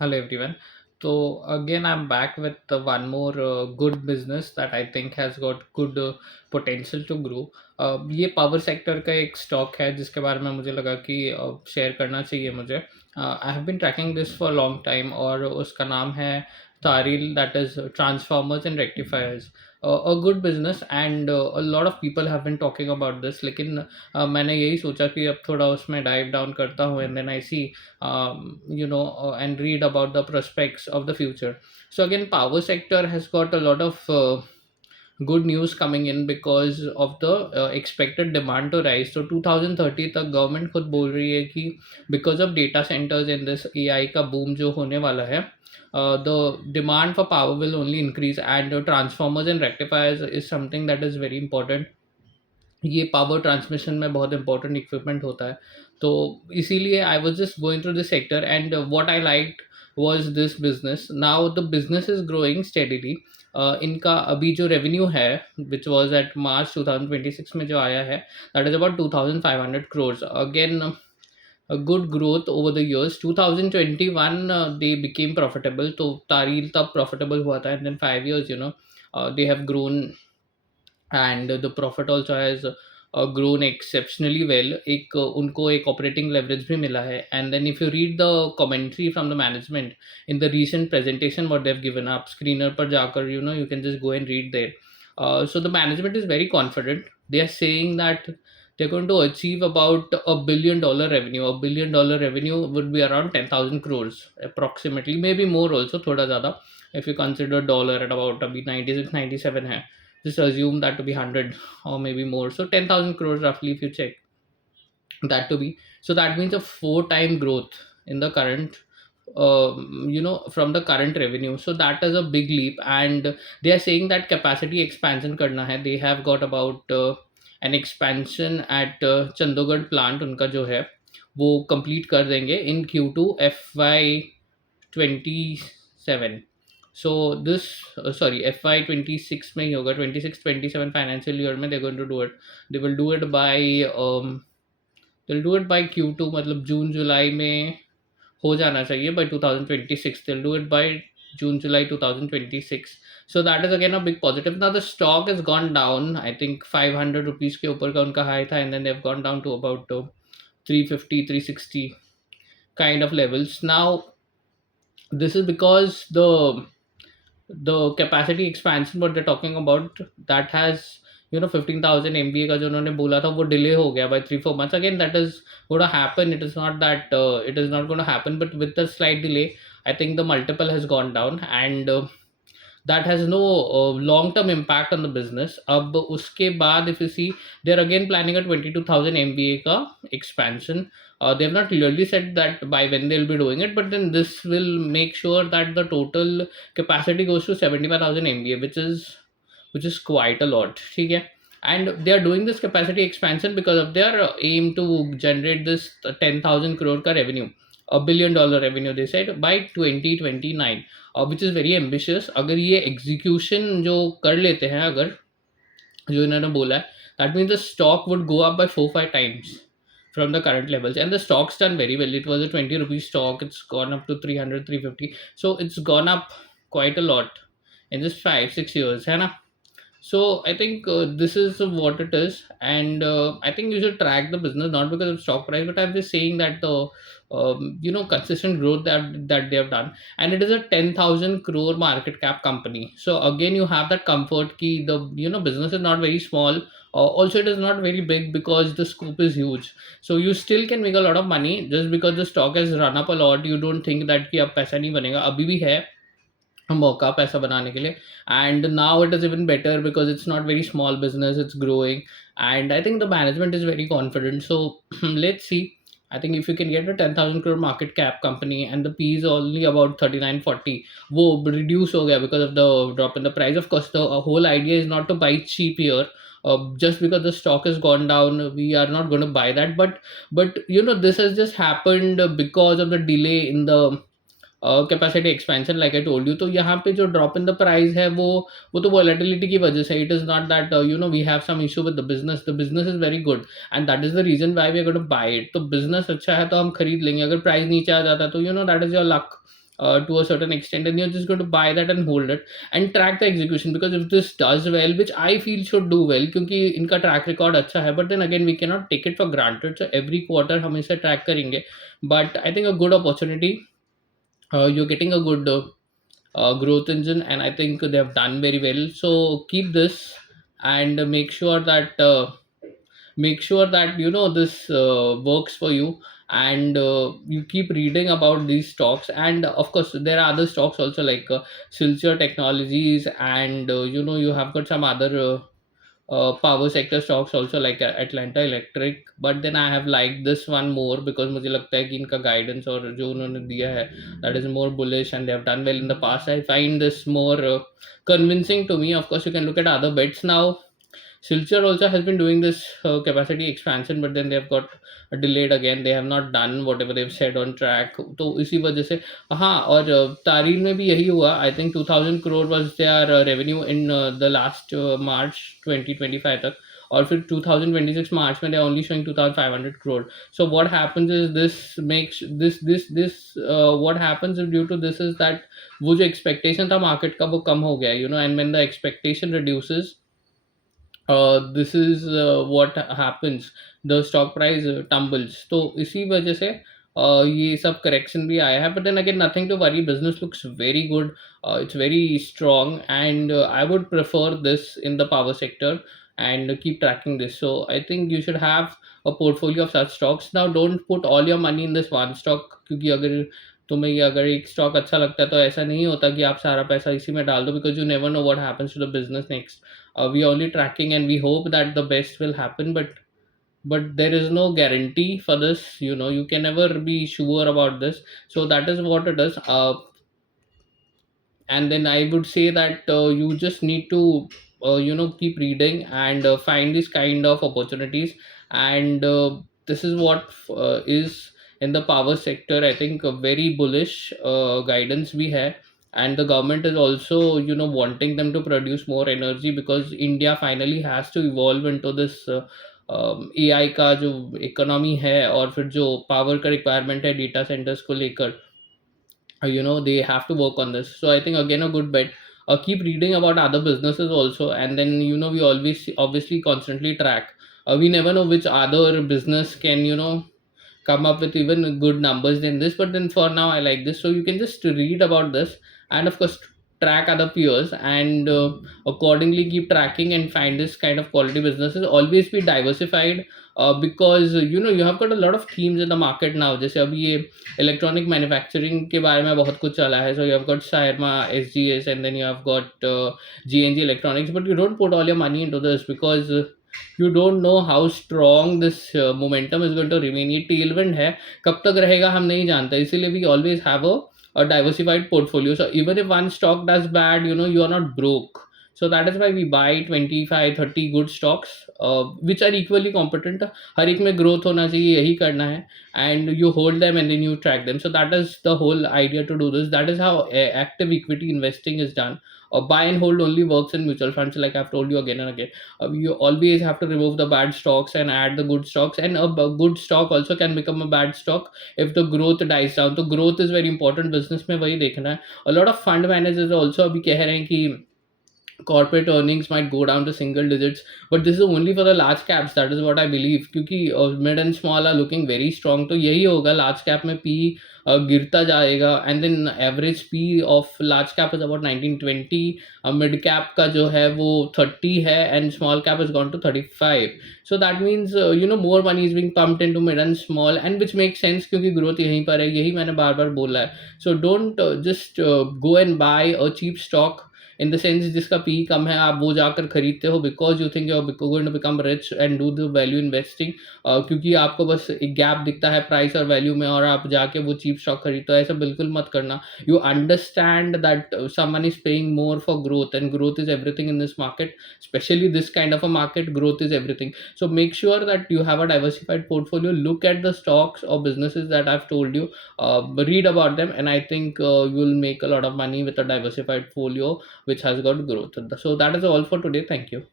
Hello everyone. So again, I'm back with one more good business that I think has got good potential to grow. ये power sector का एक stock है जिसके बारे में मुझे लगा कि शेयर करना चाहिए मुझे. I have been tracking this for long time और उसका नाम है तारिल, that is transformers and rectifiers. A good business and a lot of people have been talking about this, लेकिन मैंने यही सोचा कि अब थोड़ा उसमें डाइव डाउन करता हूँ and then I see and read about the prospects of the future. So again, power sector has got a lot of good news coming in because of the expected demand to rise. So 2030 तक government खुद बोल रही है कि because of data centers in this AI का boom जो होने वाला है, the demand for power will only increase, and transformers and rectifiers is something that is very important. ये पावर ट्रांसमिशन में बहुत इंपॉर्टेंट इक्विपमेंट होता है. तो इसीलिए I was just going through this sector and what I liked was this business. Now the business is growing steadily. इनका अभी जो रेवेन्यू है विच वाज एट मार्च 2026 में जो आया है, that is about 2500 crores. Again a good growth over the years. 2021 they became profitable, तो तारील तब profitable हुआ था, and then 5 years, they have grown, and the profit also has grown exceptionally well. एक उनको एक operating leverage भी मिला है. And then if you read the commentary from the management in the recent presentation what they've given up, screener पर जाकर you can just go and read there. So the management is very confident. They are saying that they're going to achieve about $1 billion revenue. $1 billion revenue would be around 10,000 crores approximately, maybe more also, थोड़ा ज़्यादा. If you consider dollar at about अभी 96 97 है, just assume that to be 100 or maybe more, so 10,000 crores roughly if you check that to be. So that means a four-time growth in the current, from the current revenue. So that is a big leap, and they are saying that capacity expansion karna hai. They have got about an expansion at Chandigarh plant उनका जो है वो complete कर देंगे in Q2 FY27. So this, sorry, FY26 में ही होगा. 26-27 financial year में they going to do it. They will do it by Q2, मतलब जून जुलाई में हो जाना चाहिए. By 2026 they'll do it by June July 2026. So that is again a big positive. Now the stock has gone down, I think 500 rupees के ऊपर का उनका हाई था, and then they've gone down to about 350 360 kind of levels. Now this is because the capacity expansion what they're talking about, that has 15,000 MVA का जो उन्होंने बोला था वो delay हो गया by 3-4 months. Again, that is going to happen. It is not that it is not going to happen, but with the slight delay, I think the multiple has gone down, and that has no long term impact on the business. अब उसके बाद if you see, they're again planning a 22,000 MVA का expansion. They have not clearly said that by when they'll be doing it, but then this will make sure that the total capacity goes to 75,000 MVA, which is quite a lot. ठीक है. And they are doing this capacity expansion because of their aim to generate this 10,000 crore का revenue, $1 billion revenue they said by 2029, which is very ambitious. अगर ये execution जो कर लेते हैं, अगर जो इन्होंने बोला है, that means the stock would go up by 4-5 times from the current levels, and the stock's done very well. It was a 20 rupees stock, it's gone up to 300 350, so it's gone up quite a lot in just 5-6 years, है ना. So I think this is what it is, and I think you should track the business not because of stock price, but I'm just saying that the consistent growth that they have done, and it is a 10,000 crore market cap company. So again, you have that comfort key. The business is not very small. Also, it is not very big because the scope is huge. So you still can make a lot of money just because the stock has run up a lot. You don't think that कि अब पैसा नहीं बनेगा, अभी भी है मौका पैसा बनाने के लिए. And now it is even better because it's not very small business, it's growing, and I think the management is very confident. So let's see. I think if you can get a 10,000 crore market cap company and the P is only about 39-40, वो reduce हो गया because of the drop in the price. Of course, the whole idea is not to buy cheap here. Just because the stock has gone down, we are not going to buy that. But this has just happened because of the delay in the capacity expansion, like I told you. तो यहाँ पे जो drop in the price है वो तो volatility की वजह से. It is not that we have some issue with the business is very good, and that is the reason why we are going to buy it. तो business अच्छा है तो हम खरीद लेंगे. अगर प्राइस नीचे आ जाता है तो that is your luck. to a certain extent, and you're just going to buy that and hold it and track the execution. Because if this does well, which I feel should do well, क्योंकि इनका track record अच्छा है, but then again we cannot take it for granted. So every quarter हम इसे track करेंगे. But I think a good opportunity, you're getting a good growth engine, and I think they have done very well. So keep this, and make sure that this works for you, and you keep reading about these stocks. And of course there are other stocks also, like Silcher Technologies, and you have got some other power sector stocks also, like Atlanta Electric. But then I have liked this one more because मुझे लगता है कि इनका guidance और जो उन्होंने दिया है, that is more bullish, and they have done well in the past. I find this more convincing to me. Of course you can look at other bets now. Silcher also has been doing this capacity expansion, but then they have got delayed again. They have not done whatever they've said on track. तो इसी वजह से, हाँ, और तारील में भी यही हुआ. I think 2000 crore was their revenue in the last March 2025 तक, और फिर 2026 March में they are only showing 2500 crore. So what happens is, this makes this what happens due to this is that वो जो expectation था market का वो कम हो गया, and when the expectation reduces, this is what happens, the stock price tumbles. तो इसी वजह से ये सब करेक्शन भी आया है. But then again, nothing to worry, business looks very good. It's very strong, and I would prefer this in the power sector, and keep tracking this. So I think you should have a portfolio of such stocks. Now don't put all your money in this one stock, क्योंकि अगर तुम्हें ये अगर एक stock अच्छा लगता है तो ऐसा नहीं होता कि आप सारा पैसा इसी में डाल दो, because you never know what happens to the business next. We are only tracking, and we hope that the best will happen, but there is no guarantee for this. You can never be sure about this. So that is what it is. And then I would say that you just need to keep reading, and find these kind of opportunities. And this is what is in the power sector, I think a very bullish guidance we have. And the government is also wanting them to produce more energy, because India finally has to evolve into this AI का जो economy है, और फिर जो power का requirement है data centres को लेकर, they have to work on this. So I think again a good bet. Keep reading about other businesses also, and then we always obviously constantly track. We never know which other business can come up with even good numbers than this, but then for now I like this. So you can just read about this, and of course track other peers, and accordingly keep tracking and find this kind of quality businesses. Always be diversified, because you have got a lot of themes in the market now. जैसे अभी ये electronic manufacturing के बारे में बहुत कुछ चला है. So you have got Sharma SGS, and then you have got GNG Electronics. But you don't put all your money into this, because you don't know how strong this momentum is going to remain. ये tailwind है, कब तक रहेगा हम नहीं जानते. इसीलिए we always have a diversified portfolio. So even if one stock does bad, you are not broke. So that is why we buy 25-30 good stocks, which are equally competent. हर एक में growth होना चाहिए, यही करना है. And you hold them, and then you track them. So that is the whole idea to do this. That is how active equity investing is done. Buy and hold only works in mutual funds, like I've told you again and again. You always have to remove the bad stocks and add the good stocks, and a good stock also can become a bad stock if the growth dies down. So growth is very important. Business में वही देखना है. A lot of fund managers also अभी कह रहे हैं कि corporate earnings might go down to single digits, but this is only for the large caps. That is what I believe, क्योंकि mid and small are looking very strong. तो यही होगा, large cap में P गिरता जाएगा, and then average P of large cap is about 19-20. Mid cap का जो है वो 30 है, and small cap has gone to 35. So that means more money is being pumped into mid and small, and which makes sense क्योंकि growth यहीं पर है. यही मैंने बार बार बोला है. So don't just go and buy a cheap stock, in the sense जिसका P कम है, आप वो जाकर खरीदते हो because you think you are going to become rich and do the value investing, क्योंकि आपको बस एक गैप दिखता है प्राइस और वैल्यू में, और आप जाके वो चीप स्टॉक खरीदते हो. ऐसा बिल्कुल मत करना. You understand that someone is paying more for growth, and growth is everything in this market, especially this kind of a market. Growth is everything. So make sure that you have a diversified portfolio. Look at the stocks or businesses that I've told you, read about them, and I think you'll make a lot of money with a diversified portfolio which has got growth. So that is all for today. Thank you.